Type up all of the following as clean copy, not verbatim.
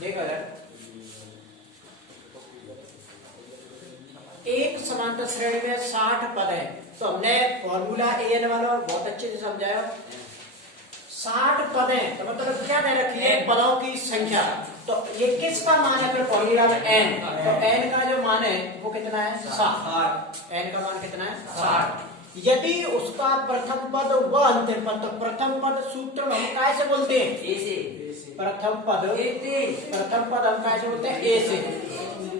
देखो एक समांतर श्रेणी में 60 पद है, तो हमने फॉर्मूला an वाला बहुत अच्छे से समझाया। 60 पद है तो मतलब क्या दे रखी है, पदों की संख्या। तो ये किसका मान है फिर फॉर्मूला में n, तो n का जो मान है वो कितना है 60। n का मान कितना है 60। यदि उसका प्रथम पद व अंतिम पद, तो प्रथम पद सूत्र हम कैसे बोलते हैं, ए से। प्रथम पद हम कैसे बोलते हैं ए से,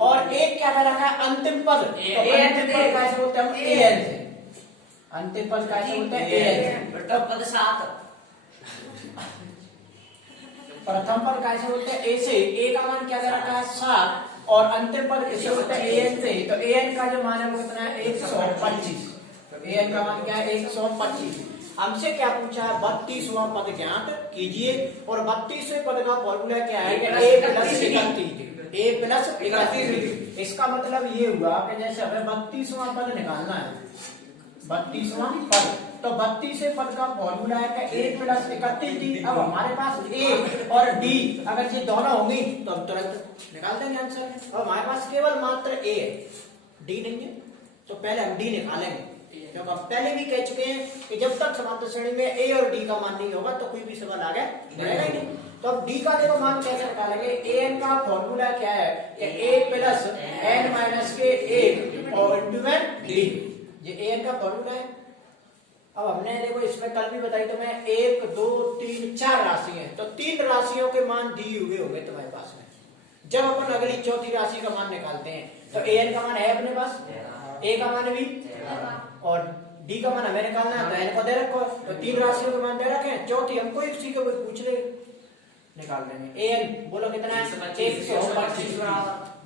और एक क्या दे रखा है अंतिम पद, तो अंतिम पद कैसे बोलते हैं हम an से। अंतिम पद कैसे बोलते हैं an से। प्रथम पद 7, प्रथम पद कैसे बोलते हैं ए से, ए का मान क्या दे रखा है 7, और अंतिम पद किससे बोलते हैं an से, तो an का जो मान है वो कितना है 125। an का मान क्या है 125। हमसे क्या पूछा है 32वां पद ज्ञात कीजिए, और 32वें पद का फॉर्मूला क्या है a प्लस 31। इसका मतलब ये हुआ कि जैसे हमें 32वां पद निकालना है, 32वां पद, तो 32वें पद का फॉर्मूला है कि a प्लस 31d। अब हमारे पास a और d अगर ये दोनों होंगी तो हम तुरंत निकाल देंगे आंसर। अब हमारे पास केवल मात्र a है, d नहीं है, तो पहले हम d निकालेंगे, क्योंकि हम पहले भी कह चुके हैं कि जब तक समांतर श्रेणी में a और d का मान नहीं होगा तो कोई भी सवाल आगे बढ़ेगा ही नहीं। तो अब d का देखो मान कैसे निकालेंगे, an का फॉर्मूला क्या है कि a प्लस n माइनस के 1 और इंटू में d, ये an का फॉर्मूला है। अब हमने देखो इसमें कल भी बताई, तो मैं 1 2 3 4 राशि है, तो 3 राशियों के मान दिए हुए होंगे तुम्हारे पास में। जब अपन अगली चौथी राशि का मान निकालते हैं तो an का मान है अपने पास, a का मान भी और d का मान हमें निकालना है, तो n को दे रखो, तो 3 राशियों के मान दे रखे हैं। चौथी हमको उसी के कोई पूछ ले निकाल देंगे। an बोलो कितना है 125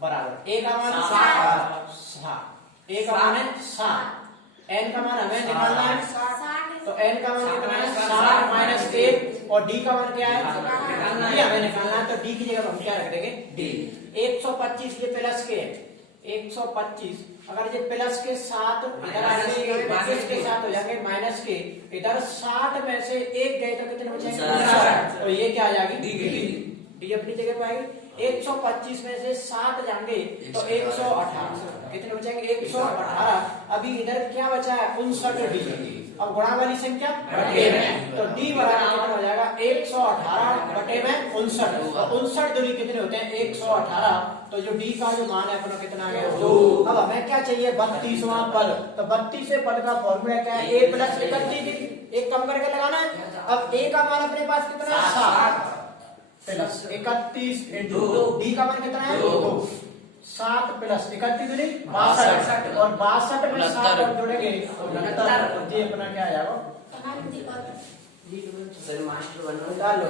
बराबर a का मान 7, a का मान है 7, n का मान हमें निकालना है, तो n का मान कितना है 60 माइनस 1, और d का मान क्या है ये हमें निकालना है, तो d की जगह हम क्या रख देंगे d। 125 ये प्लस के 125, अगर ये प्लस के 7 इधर आ जाएंगे, माइनस के 7 हो जाएंगे, माइनस के इधर 60 में से 1 गए तो कितने बचेंगे, तो ये क्या आ जाएगी डी अपनी जगह पे आएगी। 125 में से 7 जाएंगे तो 118, कितने बचेंगे 118। अभी इधर क्या बचा है 59d, अब गुणा वाली संख्या बटे में, तो d बराबर कितना हो जाएगा 118 बटे में 59, और 59 दूनी कितने होते हैं 118, तो जो d का जो मान है अपना कितना आ गया 2। अब हमें क्या चाहिए 32वां पद, तो 32वें पद का फॉर्मूला क्या है a प्लस 31d, एक कम करके लगाना है। अब a का मान अपने पास कितना है 7 प्लस 31 इंटू d का मान कितना है 2, 7 प्लस 31 दूनी 62, और 62 में 7 और जोड़ेंगे तो 69, ये अपना क्या आएगा निकाल लो।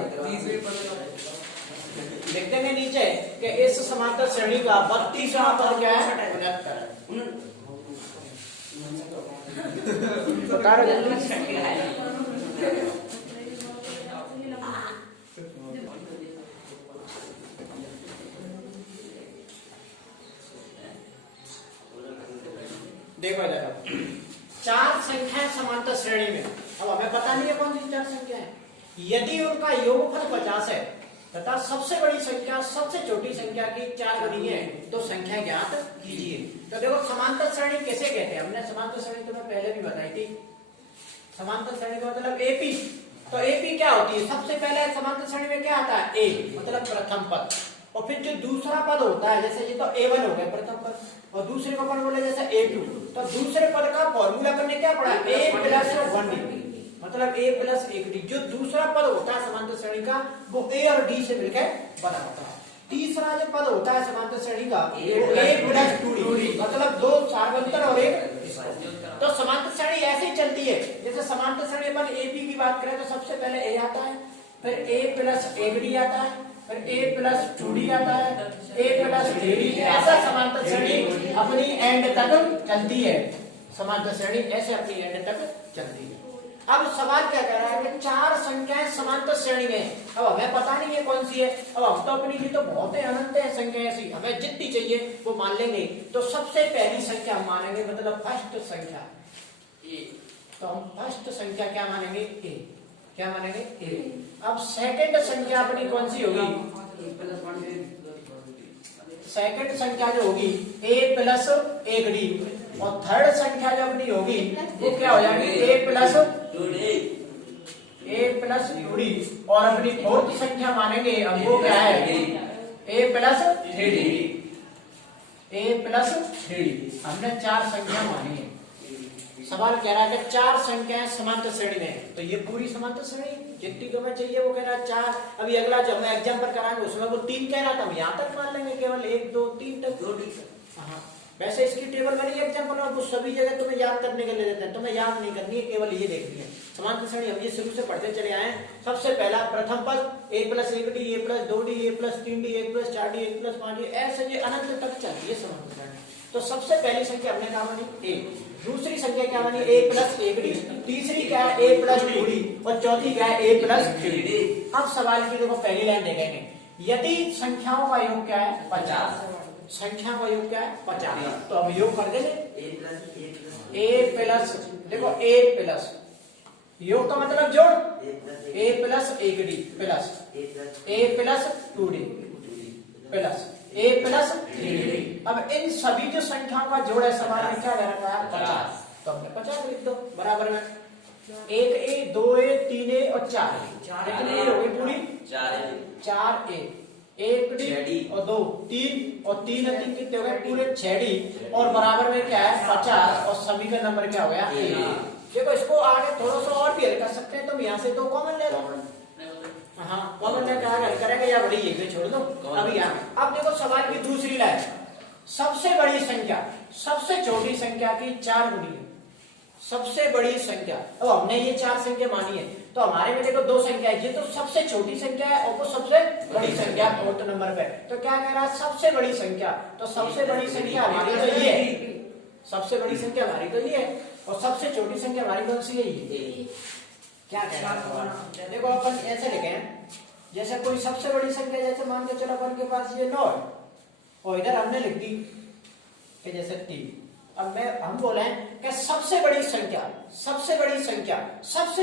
लिख देंगे नीचे कि इस समांतर श्रेणी का 32वां पद क्या है 69। देखो इधर 4 संख्याएं समांतर श्रेणी में, अब हमें पता नहीं है कौन सी 4 संख्या है। यदि उनका योगफल 50 है तथा सबसे बड़ी संख्या सबसे छोटी संख्या की 4 गुनी है तो संख्या ज्ञात कीजिए। तो देखो समांतर श्रेणी किसे कहते हैं, हमने समांतर श्रेणी तुम्हें पहले भी बताई थी। समांतर श्रेणी का मतलब एपी, तो एपी क्या होती है, सबसे पहले समांतर श्रेणी में क्या आता है ए मतलब प्रथम पद, और फिर जो दूसरा पद होता है जैसे ये तो a1 हो गया प्रथम पद, और दूसरे को अपन बोले जैसे a2, तो दूसरे पद का फॉर्मूला करने क्या पड़ा a प्लस 1d, मतलब a प्लस 1d। जो दूसरा पद होता है समांतर श्रेणी का वो a और d से मिलकर बना होता है। तीसरा जो पद होता है समांतर श्रेणी का वो a प्लस 2d, मतलब 2 सार्वंतर और 1। तो समांतर श्रेणी ऐसे ही चलती है, जैसे समांतर श्रेणी अपन ap की बात करें तो सबसे पहले a आता है, फिर a प्लस 1d आता है, फिर a प्लस 2d आता है, a प्लस 3d, ऐसा समांतर श्रेणी अपनी एंड तक चलती है। समांतर श्रेणी ऐसे अपनी एंड तक चलती है। अब सवाल क्या कर रहा है कि 4 संख्याएं समांतर श्रेणी में, अब हमें पता नहीं है कौन सी है, अब हम तो अपनी लिए तो बहुत है अनंत है संख्या ऐसी, हमें जितनी चाहिए वो मान लेंगे। तो सबसे पहली संख्या हम मानेंगे, मतलब फर्स्ट संख्या ए, तो हम फर्स्ट संख्या क्या मानेंगे ए, क्या मानेंगे ए। अब अब सेकंड संख्या अपनी कौन सी होगी? सेकंड संख्या जो होगी a प्लस 1d, और थर्ड संख्या जो अपनी होगी वो क्या हो जाएगी? a प्लस 2d, और अपनी फोर्थ संख्या मानेंगे अब वो क्या है? a plus 3d। हमने 4 संख्या मानी है। सवाल कह रहा है कि 4 संख्याएं समांतर श्रेणी में है, तो ये पूरी समांतर श्रेणी जितनी तुम्हें चाहिए वो कह रहा है 4। अभी अगला जो हम एग्जाम्पल कराएंगे उसमें वो 3 कह रहा था, हम यहाँ तक मान लेंगे केवल 1 2 3 तक। हाँ, वैसे इसकी टेबल में एग्जाम्पल और वो सभी जगह तुम्हें याद करने के लिए देते हैं, तुम्हें याद नहीं करनी है, केवल ये देखनी है। समांतर श्रेणी हम ये शुरू से पढ़ते चले आए हैं। सबसे पहला प्रथम पद a plus 1d, a plus 2d, a plus 3d, a plus 4d, a plus 5d, ऐसे ये अनंत तक चलती है समांतर श्रेणी। तो सबसे पहली संख्या हमने क्या मानी? a। दूसरी संख्या क्या मानी? a plus 1d। तीसरी क्या है? a प्लस 2d, और चौथी क्या है? a plus 3d। अब सवाल की देखो पहली लाइन देखेंगे, यदि संख्याओं का योग क्या है? 50। संख्या का योग क्या है? 50। तो हम योग कर देंगे a प्लस, देखो a प्लस, योग का मतलब जोड़, a plus 1d plus a plus 2d plus a plus 3d। अब इन सभी जो संख्याओं का जोड़ है सवाल में क्या दे रखा है? 50। तो हमने 50 लिख दो बराबर में 1a 2a 3a और 4a, कितनी हो गई पूरी? 4a, 1d और 2 3, और 3 और 3 कितने हो गए? पूरे 6d, और बराबर में क्या है? 50, और समीकरण नंबर क्या हो गया? a। देखो इसको आगे थोड़ा सा और भी हल कर सकते हैं, तुम यहाँ से 2 कॉमन ले लो। हाँ, कॉमन लेकर हल करेंगे या बड़ी ये छोड़ दो अभी यहाँ। अब देखो सवाल की दूसरी लाइन, सबसे बड़ी संख्या सबसे छोटी संख्या की 4 गुनी है। सबसे बड़ी संख्या, अब हमने ये 4 संख्या मानी है, तो हमारे में देखो 2 संख्या है, ये तो सबसे छोटी संख्या है और वो सबसे बड़ी संख्या फोर्थ नंबर पे। तो क्या कह रहा है? सबसे बड़ी संख्या। तो सबसे बड़ी संख्या हमारी तो ये है, सबसे बड़ी संख्या हमारी तो ये है, और सबसे छोटी संख्या हमारी कौन सी है? ये। क्या कह रहा है? देखो अपन ऐसे लिखे हैं, जैसे कोई सबसे बड़ी संख्या, जैसे मान के चलो अपन के पास ये 9 है, और इधर हमने लिख दी कि जैसे 3। अब हम बोले हैं कि सबसे बड़ी संख्या सबसे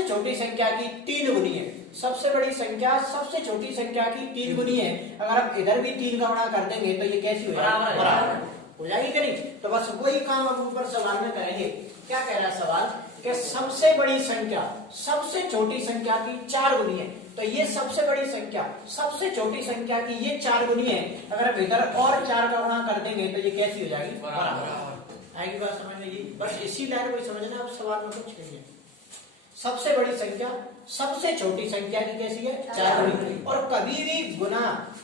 छोटी संख्या की 3 गुनी है। सबसे बड़ी संख्या सबसे छोटी संख्या की 3 गुनी है। अगर हम इधर भी 3 का गुणा कर देंगे तो ये कैसी हो जाएगी? बराबर हो जाएगी कि नहीं? तो बस वही काम हम ऊपर सवाल में करेंगे। क्या कह रहा है सवाल? कि सबसे बड़ी संख्या सबसे छोटी संख्या की 4 गुनी है। तो ये सबसे बड़ी संख्या सबसे छोटी संख्या की ये 4 गुनी है। अगर हम इधर और 4 का गुणा कर देंगे तो ये कैसी हो जाएगी? बराबर। आएगी बात समझ में? ये बस इसी लाइन को समझना, अब सवाल में कुछ नहीं है। सबसे बड़ी संख्या सबसे छोटी संख्या की कैसी है? 4 गुनी। और कभी भी गुना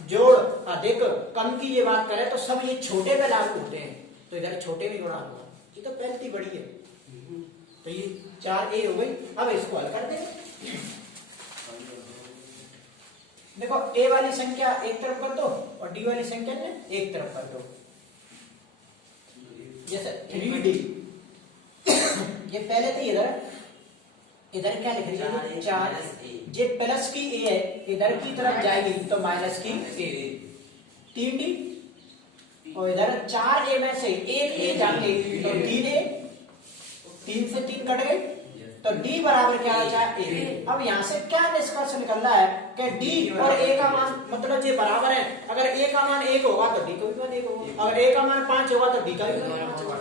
जोड़ अधिक कम की ये बात करें तो सब ये छोटे पे लागू होते हैं, तो इधर छोटे भी गुणा होगा, ये तो पहली बड़ी है। तो ये 4a हो गई। अब इसको हल कर देंगे। देखो a वाली संख्या एक तरफ कर दो और d वाली संख्या ने एक तरफ कर दो। जैसे 3d, ये पहले थी, इधर क्या लिख रही है? 4। ये प्लस की a है, इधर की तरफ जाएगी तो माइनस की a। 3d, और इधर 4a में से एक a जाके तो 3a, 3 से 3 कट गए तो d बराबर क्या बचा? a। अब यहाँ से क्या निष्कर्ष निकल रहा है कि d और a का मान मतलब ये बराबर है। अगर a का मान 1 होगा तो d का भी मान 1 होगा, अगर a का मान 5 होगा तो d का भी मान 5 होगा।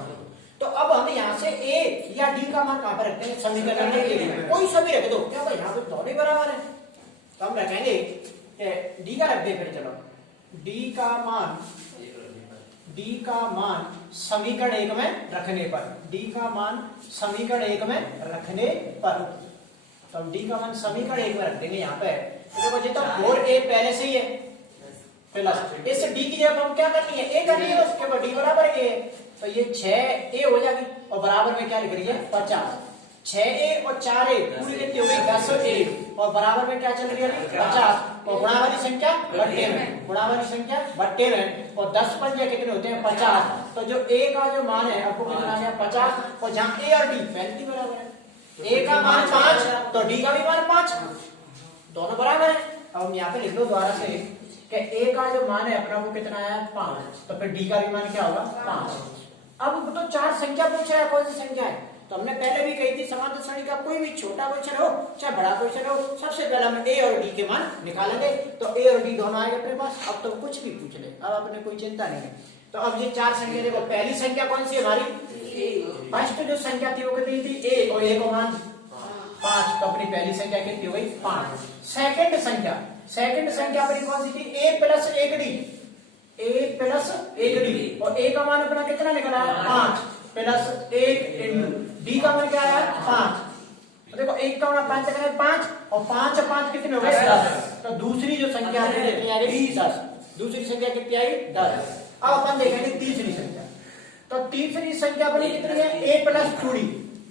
तो अब हम यहाँ से a या d का मान कहाँ पर रखते हैं? समीकरण के लिए कोई सभी रख दो, क्या भाई यहाँ पे दोनों बराबर है। तो हम रखेंगे d का रख दे, फिर चलो d का मान समीकरण 1 में रखने पर, d का मान समीकरण 1 में रखने पर, तो हम d का मान समीकरण 1 में रख देंगे यहाँ पे। तो देखो जितना 4a पहले से ही है प्लस इस d की जगह हम क्या करनी है? a करनी है, उसके बाद d बराबर a है, तो ये 6a हो जाएगी, और बराबर में क्या लिख रही है? 50। 6a और 4a पूरी कितनी हो गई? 10a, और बराबर में क्या चल रही है? 50, और गुणा वाली संख्या बट्टे में, गुणा वाली संख्या बट्टे में, और 10 पंजे कितने होते हैं? 50। तो जो a का जो मान है आपको कितना आ गया? 50, और जहाँ a और d पहले बराबर है, a का मान 5 तो d का भी मान 5, दोनों बराबर है। अब हम यहाँ पे लिख लो दोबारा से कि a का जो मान है अपना वो कितना है? 5, तो फिर d का भी मान क्या होगा? 5। अब तो 4 संख्या पूछ रहा है, कौन सी संख्या है? तो हमने पहले भी कही थी समांतर श्रेणी का कोई भी छोटा क्वेश्चन हो चाहे बड़ा क्वेश्चन हो, सबसे पहले हम ए और डी के मान निकालेंगे। तो ए और डी दोनों आएगा अपने पास। अब तो कुछ भी पूछ ले, अब अपने कोई चिंता नहीं है। तो अब ये चार संख्या देखो, पहली संख्या कौन सी हमारी? फर्स्ट जो संख्या थी वो कितनी थी? ए, और ए को मान 5, तो अपनी पहली संख्या कितनी हो गई? 5। सेकंड संख्या अपनी कौन सी थी? ए प्लस 1 डी, ए प्लस 1 डी, और ए का मान अपना कितना निकला? 5 प्लस 1 इंटू डी का मान क्या आया? 5। तो देखो 1 का मान 5 का 5 और 5 और 5 कितने हो गए? 10। तो दूसरी जो संख्या कितनी आ रही? 10। दूसरी संख्या कितनी आई? 10। अब अपन देखेंगे तीसरी संख्या। तो तीसरी संख्या अपनी कितनी है? ए प्लस 2 डी,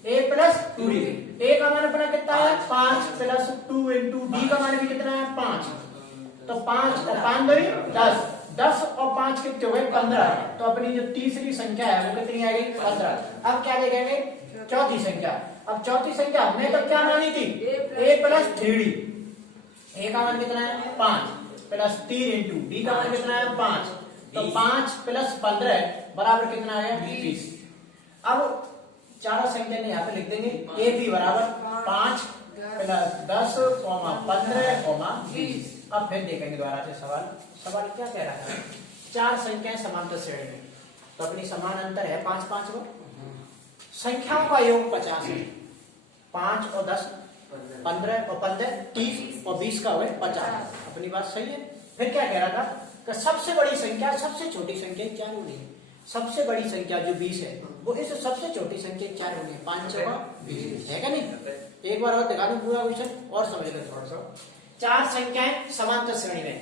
ए प्लस 2 डी। ए का मान अपना कितना है? 5 प्लस 2 इंटू डी का मान भी कितना है? 5। तो 5 और 5 बड़ी 10, 10 और 5 कितने हो गए? 15। तो अपनी जो तीसरी संख्या है वो कितनी आएगी? 15। अब क्या देखेंगे? चौथी संख्या। अब चौथी संख्या हमने तो क्या मानी थी? ए प्लस 3 डी। ए का मान कितना है? 5 प्लस 3 इंटू डी का मान कितना है? 5। तो 5 प्लस 15 बराबर कितना आया? 20। अब चारों संख्या ने यहाँ पे लिख देंगे। ए बी बराबर 5 प्लस 10, 15, 20। अब फिर देखेंगे दोबारा से सवाल क्या कह रहा है? चार संख्याएं समांतर श्रेणी में, तो अपनी समान अंतर है 5 5 को। संख्याओं का योग 50 है। 5 और 10 15 और 15 30 और 20 का हो गया 50। अपनी बात सही है। फिर क्या कह रहा था कि सबसे बड़ी संख्या सबसे छोटी संख्या क्या होनी है? सबसे बड़ी संख्या जो 20 है वो इस सबसे छोटी संख्या क्या होनी है? 5 चौका 20 है क्या नहीं? एक बार और दिखा दूं पूरा क्वेश्चन और समझ लो थोड़ा सा। चार संख्याएं समांतर श्रेणी में,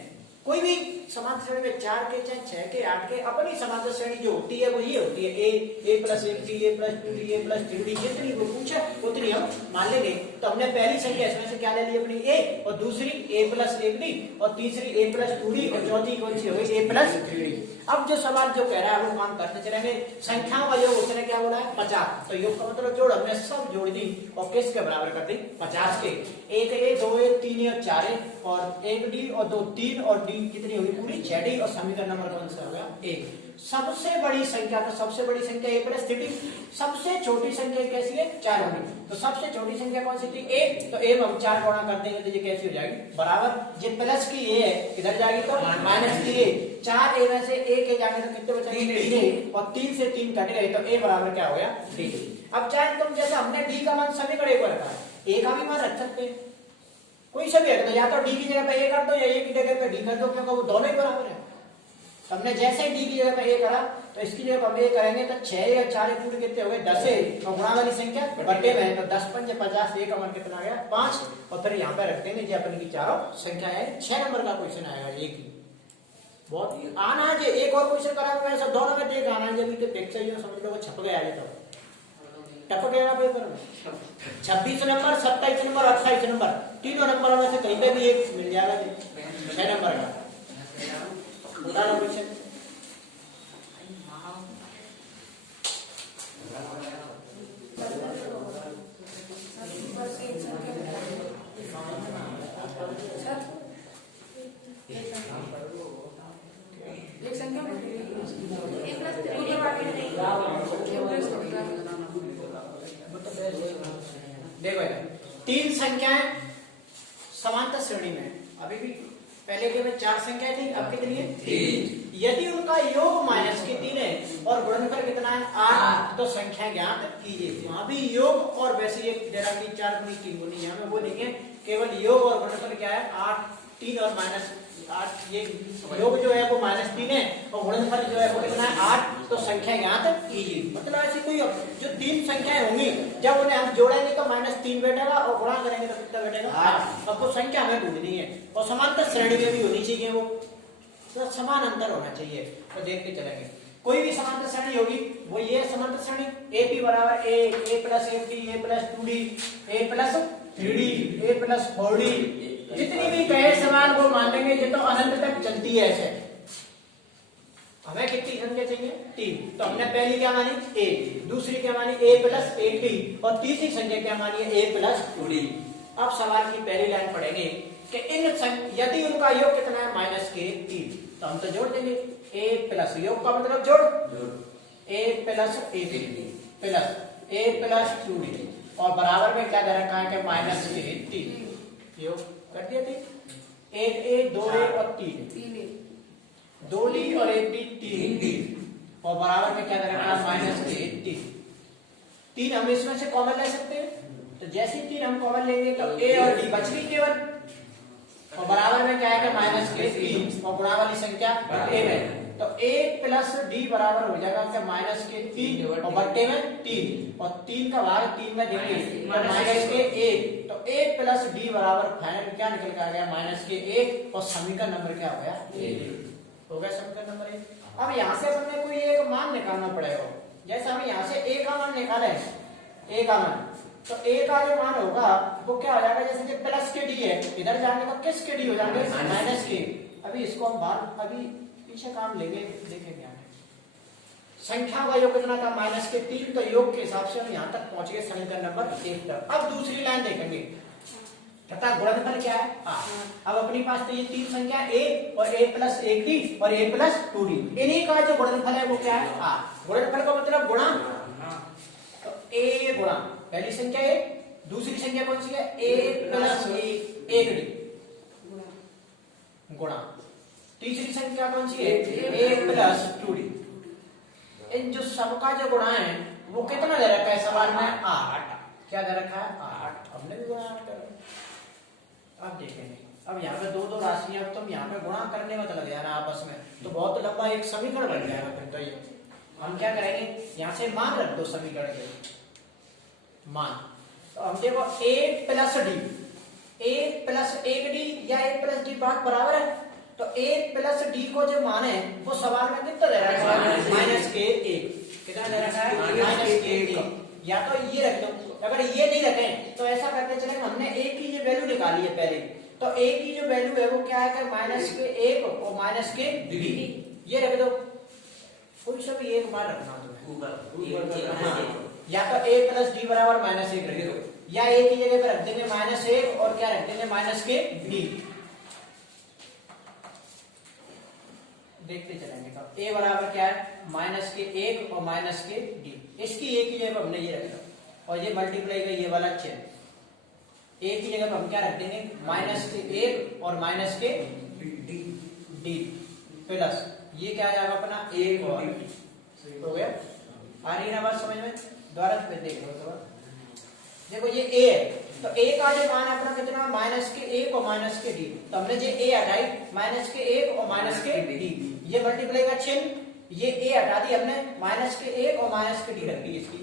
कोई भी समांतर श्रेणी में 4 के चाहे 6 के 8 के, अपनी समांतर श्रेणी जो होती है वो ये होती है ए प्लस 1 डी, ए प्लस 2 डी, ए प्लस 3 डी। जितनी वो पूछे उतनी हम मान लेंगे। तो हमने पहली संख्या इसमें से क्या ले ली? अपनी ए, और दूसरी ए प्लस 1 डी, और तीसरी ए प्लस 2 डी, और चौथी कौन सी हो गई? ए प्लस 3 डी। अब जो सवाल जो कह रहा है वो काम करते चलेंगे। संख्याओं का योग उसने क्या बोला है? 50। तो योग का मतलब जोड़, हमने सब जोड़ दी और किसके बराबर कर दी? 50 के। 1 ए, 2 ए, 3 ए और 4 ए, और 1 डी और 2 3, और डी कितनी होगी? पूरी 6 डी। और समीकरण नंबर कौन सा होगा? 1। सबसे बड़ी संख्या, तो सबसे बड़ी संख्या ए प्लस 3 डी। सबसे छोटी संख्या कैसी है? 4 होगी। तो सबसे छोटी संख्या कौन सी थी? ए। तो ए में हम 4 गुणा कर देंगे तो ये कैसी हो जाएगी? बराबर। ये प्लस की ए है, इधर जाएगी तो माइनस की ए। 4 ए में से ए के जाएंगे तो कितने बचेंगे? 3 ए, और 3 से 3 कट गए तो ए बराबर क्या हो गया? डी। अब चाहे तुम जैसे हमने डी का मान समीकरण एक रखा है, ए का भी मान रख सकते हैं, कोई सा भी है। तो या तो डी की जगह पे ए कर दो या ए की जगह पे डी कर दो, क्योंकि वो दोनों ही बराबर है। हमने जैसे डी की जगह पे ए करा तो इसकी जगह पर हम ए करेंगे तो 6 या 4 पूरे कितने हो गए? 10 है। तो गुणा वाली संख्या बटे में, तो 10 5 50, ए का मान कितना आ गया? 5। और फिर यहाँ पे रख देंगे जो अपन की चारों संख्या है। 6 नंबर का क्वेश्चन आएगा एक ही। बहुत आना है। एक और क्वेश्चन कराएंगे वैसे दोनों में देख आना है। जब इनके पिक्चर जो समझ लो वो छप गया है, तो टपक गया पेपर में। 26 नंबर, 27 नंबर, 28 नंबर, तीनों नंबरों में से कहीं पे भी एक मिल जाएगा। 6 नंबर का क्वेश्चन। देखो 3 संख्याएं समांतर श्रेणी में, अभी भी पहले के में 4 संख्याएं थी, अब कितनी है? 3। यदि उनका योग माइनस के 3 है और गुणनफल कितना है? 8, तो संख्या ज्ञात कीजिए। वहां भी योग और वैसे ये जरा की 4 गुनी 3 गुनी, यहाँ में वो नहीं है, केवल योग और गुणनफल क्या है? 8, 3 और माइनस 8। ये योग जो है वो -3 है और गुणनफल जो है वो कितना है? 8। तो संख्या ज्ञात कीजिए। मतलब ऐसी कोई जो 3 संख्याएं होंगी, जब उन्हें हम जोड़ेंगे तो -3 बैठेगा और गुणा करेंगे तो कितना बैठेगा? 8। अब वो संख्या हमें ढूंढनी है और समांतर श्रेणी में भी होनी चाहिए, वो तो समान अंतर होना चाहिए। तो देखते चलेंगे। कोई भी समांतर श्रेणी होगी वो ये समांतर श्रेणी ए पी बराबर ए प्लस 1 डी, ए प्लस 2 डी, ए प्लस 3 डी, ए प्लस 4 डी, जितनी भी कहे सवाल वो मान लेंगे। ये तो अनंत तक चलती है ऐसे। हमें कितनी संख्या चाहिए? 3। तो हमने पहली क्या मानी? ए, दूसरी क्या मानी? ए प्लस 1 डी, और तीसरी संख्या क्या मानी है? ए प्लस 2 डी। अब सवाल की पहली लाइन पढ़ेंगे कि यदि उनका योग कितना है? -3, तो हम तो जोड़ देंगे। ए प्लस योग का मतलब जोड़, A plus 1 plus a plus 2d और बराबर में क्या दे रखा है कि माइनस के 3 योग कर दिया थी। 1 a 2 a और 3 2 d और 1 d 3 d और बराबर में क्या दे रखा है माइनस के 3 हम इसमें से कॉमन ले सकते हैं तो जैसे ही 3 हम कॉमन लेंगे तो a और d बच गई केवल और बराबर में क्या है कि माइनस के 3 और गुणा वाली संख्या बट्टे में तो a प्लस d बराबर हो जाएगा क्या माइनस के 3 और बट्टे में 3 और 3 का भाग 3 में देंगे तो माइनस के 1 तो a प्लस d बराबर फाइनल क्या निकल के आ गया माइनस के 1 और समीकरण नंबर क्या हो गया हो गया समीकरण नंबर 1। अब यहाँ से हमने कोई एक मान निकालना पड़ेगा जैसे हम यहाँ से a का मान निकाले a का मान तो a का जो मान होगा वो क्या हो जाएगा जैसे कि प्लस के d है इधर जाने तो किस के d हो जाएंगे माइनस के। अभी इसको हम बाहर अभी पीछे काम लेंगे देखेंगे संख्या का योग कितना था माइनस के 3 तो योग के हिसाब से हम यहाँ तक पहुंच गए समीकरण नंबर 1 तक। अब दूसरी लाइन देखेंगे तथा गुणनफल क्या है अब अपने पास तो ये 3 संख्या a और a प्लस 1d और a प्लस 2d इन्हीं का जो गुणनफल है वो क्या है गुणनफल का मतलब गुणा तो a गुणा पहली संख्या a दूसरी संख्या कौन सी है a प्लस 1d गुणा तीसरी संख्या कौन सी है a प्लस 2d इन जो सबका जो गुणा है वो कितना दे रखा है सवाल में 8 क्या दे रखा है 8 हमने भी गुणा कर अब देखेंगे अब यहाँ पे दो राशियां अब तुम यहाँ पे गुणा करने में लग जाना आपस में तो बहुत लंबा एक समीकरण बन जाएगा फिर तो ये हम क्या करेंगे यहाँ से मान रख दो समीकरण के मान तो हम देखो a प्लस एक डी या a प्लस डी बात बराबर है तो a प्लस डी को जो मान है वो सवाल में कितना दे रखा है माइनस के 1 कितना दे रखा है माइनस के 1 या तो ये रख दो अगर ये नहीं रखें तो ऐसा करते चले हमने a की ये वैल्यू निकाली है पहले तो a की जो वैल्यू है वो क्या है कि माइनस के 1 और माइनस के d ये रख दो कोई सा भी एक मान रखना तुम्हें या तो a प्लस डी बराबर माइनस 1 रख दो या a की जगह पे रख देंगे माइनस 1 और क्या रख देंगे माइनस के d देखते चलेंगे तो a बराबर क्या है माइनस के 1 और माइनस के d इसकी a की जगह हमने ये रखा और ये मल्टीप्लाई का ये वाला चिन्ह a की जगह पर हम क्या रख देंगे माइनस के 1 और माइनस के d प्लस ये क्या आ जाएगा अपना 1 और हो गया आ रही है ना बात समझ में दोबारा से देख लो तो देखो ये a है तो a का जो मान अपना कितना माइनस के 1 और माइनस के d तो हमने जो a हटाई माइनस के 1 और माइनस के d ये मल्टीप्लाई का चिन्ह ये a हटा दी हमने माइनस के 1 और माइनस के d रख दी इसकी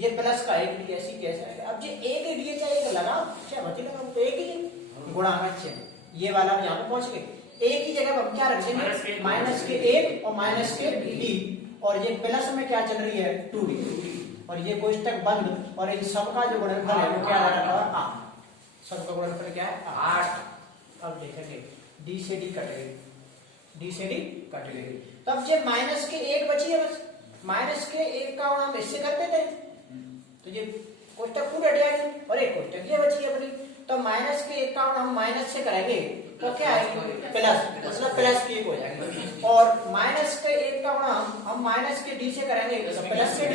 ये प्लस का 1d ऐसी कैसे आएगा अब ये 1d चाहे एक लगाओ क्या बची लगाओ तो एक ही गुणा का चिन्ह ये वाला हम यहाँ पे पहुंच गए a की जगह हम क्या रख देंगे माइनस के 1 और माइनस के d और ये प्लस में क्या चल रही है 2d और ये कोष्टक बंद और इन सब का जो गुणनफल है वो क्या आ रहा है 8 सबका गुणनफल क्या है 8। अब देखेंगे d से d कट गई तब जो माइनस के 1 बची है बस माइनस के 1 का गुणा हम इससे करते थे तो ये कोष्टक पूरा हट जाएगा और एक कोष्टक ये बची है अपनी तो माइनस के 1 का गुणा हम माइनस से करेंगे तो क्या आएगी प्लस मतलब प्लस के 1 हो जाएगा और माइनस के 1 का गुणा हम माइनस के d से करेंगे तो प्लस के d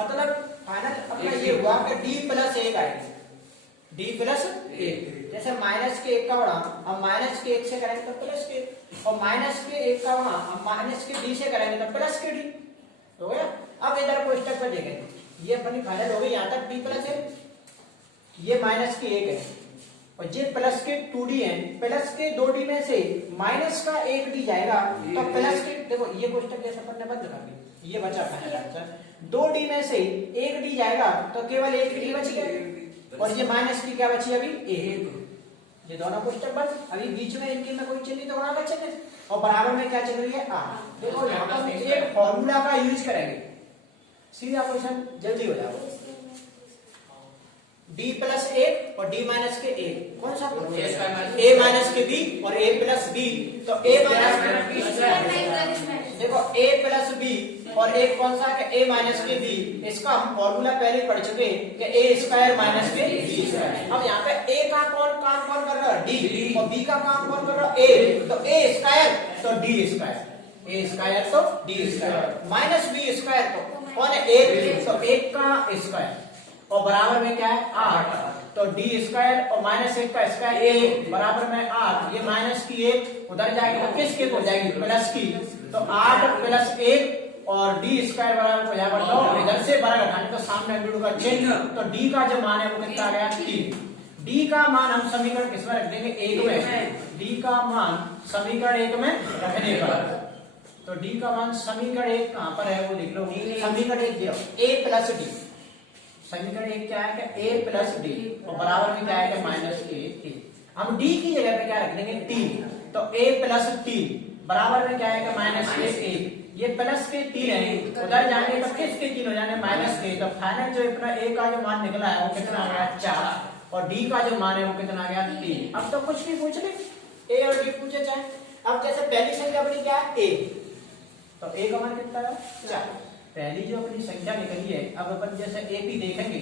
मतलब फाइनल अपना ये हुआ कि d प्लस 1 आएगी d प्लस 1 जैसे माइनस के 1 का गुणा हम माइनस के 1 से करेंगे तो प्लस के और माइनस के 1 का गुणा हम माइनस के d से करेंगे तो प्लस के d हो गया। अब इधर कोष्टक पर देखेंगे ये अपनी फाइनल हो गई यहाँ तक d प्लस है ये माइनस के 1 है और ये प्लस के 2d है प्लस के 2d में से माइनस का 1d जाएगा तो प्लस के देखो ये कोष्टक जैसा अपन ने बंद कर दी ये बचा फाइनल आंसर 2d में से 1d जाएगा तो केवल 1d बच गया और ये माइनस की क्या बची अभी 1 ये दोनों कोष्टक बंद अभी बीच में इनके में कोई चिन्ह तो गुणा का चिन्ह और बराबर में क्या चल रही है देखो यहाँ पर एक फॉर्मूला का यूज करेंगे सीधा क्वेश्चन जल्दी हो जाएगा d प्लस 1 और d माइनस के 1 कौन सा a माइनस के b और a प्लस b तो a माइनस देखो a प्लस b और एक कौन सा है a माइनस के b इसका हम फॉर्मूला पहले पढ़ चुके हैं कि a स्क्वायर माइनस के b स्क्वायर। अब यहाँ पे a का काम कौन कर रहा है d और b का काम कौन कर रहा है a तो a स्क्वायर तो d स्क्वायर a स्क्वायर तो d square minus b square तो कौन है? 1, तो 1 का स्क्वायर और बराबर में क्या है? 8, तो d स्क्वायर और -1 का स्क्वायर 1 बराबर में 8, ये माइनस की 1 उधर जाएगी तो किसके हो जाएगी? प्लस की, तो 8 + 1 और d स्क्वायर बराबर हो जाएगा 9, इधर से बराबर घटाने तो सामने अंडर का चिन्ह, तो d का जो मान है वो कितना आ गया? 3। d का मान हम समीकरण किसमें रख देंगे? 1 में। d का मान समीकरण 1 में रखने पर, तो d का मान समीकरण 1 कहां पर है वो लिख लो। समीकरण 1 दिया a + d, समीकरण 1 क्या है? कि a + d और बराबर में क्या है? कि -a। हम d की जगह पे क्या रख देंगे? 3, तो a + 3 बराबर में क्या है? कि -a। ये प्लस के 3 है, उधर जाने तो किसके 3 हो जाने? -a। तो फाइनल जो अपना a का जो मान निकला है वो कितना आ गया? 4, और d का जो मान है वो कितना आ गया? 3। अब तो कुछ भी पूछ ले, a और d पूछे चाहे। अब जैसे पहली संख्या अपनी क्या है? a, तो a का मान कितना है? 4। पहली जो अपनी संख्या निकली है, अब अपन जैसे ap देखेंगे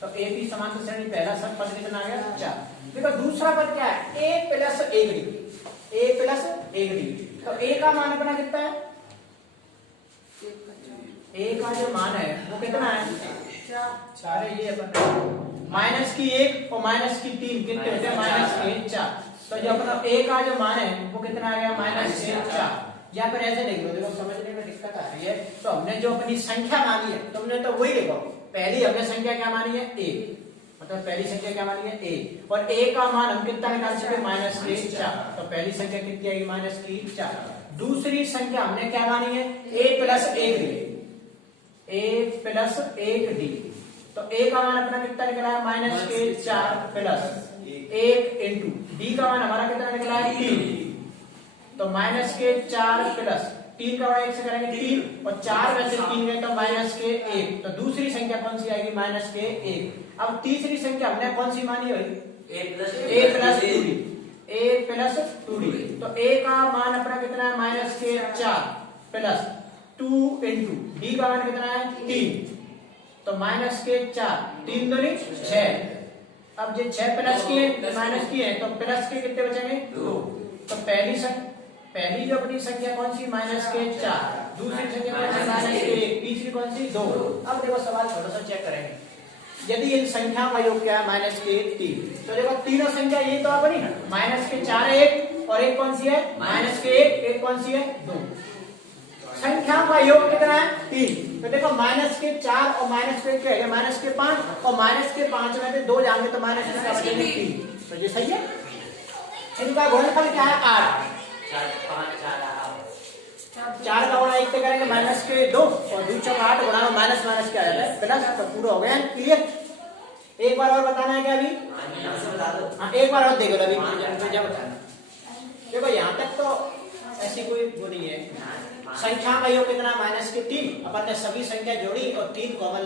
तो ap समांतर श्रेणी पहला सब पद कितना आ गया? 4। देखो दूसरा पद क्या है? a + 1d, a + 1d, तो a का मान अपना कितना है? a का जो मान है वो कितना है? 4। ये अपन माइनस की 1 और माइनस की 3 कितने होते हैं? -4। तो जो अपना a का जो मान है वो कितना आ गया? -4। या फिर ऐसे लिख लो, देखो समझने में दिक्कत आ रही है, तो हमने जो अपनी संख्या मानी है तुमने तो वही लिखो। पहली हमने संख्या क्या मानी है? a, मतलब पहली संख्या क्या मानी है? a, और a का मान हम कितना निकाल सकते हैं? -4, तो पहली संख्या कितनी आएगी? -4। दूसरी संख्या हमने क्या मानी है? a + 1d, a + 1d, तो a का मान अपना कितना निकला है? -4 + 1 × d का मान हमारा कितना निकला है? 3, तो -4 + 3 का 1 से करेंगे 3, और 4 में से 3 गए तो -1, तो दूसरी संख्या कौन सी आएगी? -1। अब तीसरी संख्या हमने कौन सी मानी है? a + 2d, a + 2d, तो a का मान अपना कितना है? -4 + 2 × d का मान कितना है? 3, तो -4, 3 दूनी 6। अब ये 6 प्लस की है माइनस की है, तो प्लस के कितने बचेंगे? 2। तो पहली जो अपनी संख्या कौन सी? -4, दूसरी संख्या कौन सी? -1, तीसरी कौन सी? 2। अब देखो सवाल थोड़ा सा चेक करेंगे, यदि इन संख्याओं का योग क्या है? -3, तो देखो तीनों संख्या ये तो अपनी -4 है 1, और एक कौन सी है? -1, एक कौन सी है? 2। संख्याओं का योग कितना है? 3। तो देखो -4 और -5 क्या है? -5, और -5 में से 2 जाएंगे तो -3, तो ये सही है। इनका गुणनफल क्या है? 8। 4 का गुणा 1 से करेंगे -2, और दूसरा 8 गुणा माइनस क्या आ जाता है? प्लस। तो पूरा हो गया क्लियर। एक बार और बताना है क्या अभी? हाँ, एक बार और देख लो अभी क्या बताना। देखो यहाँ तक तो ऐसी कोई वो नहीं है। संख्या का योग कितना? -3। अपन ने सभी संख्या जोड़ी और 3 कॉमन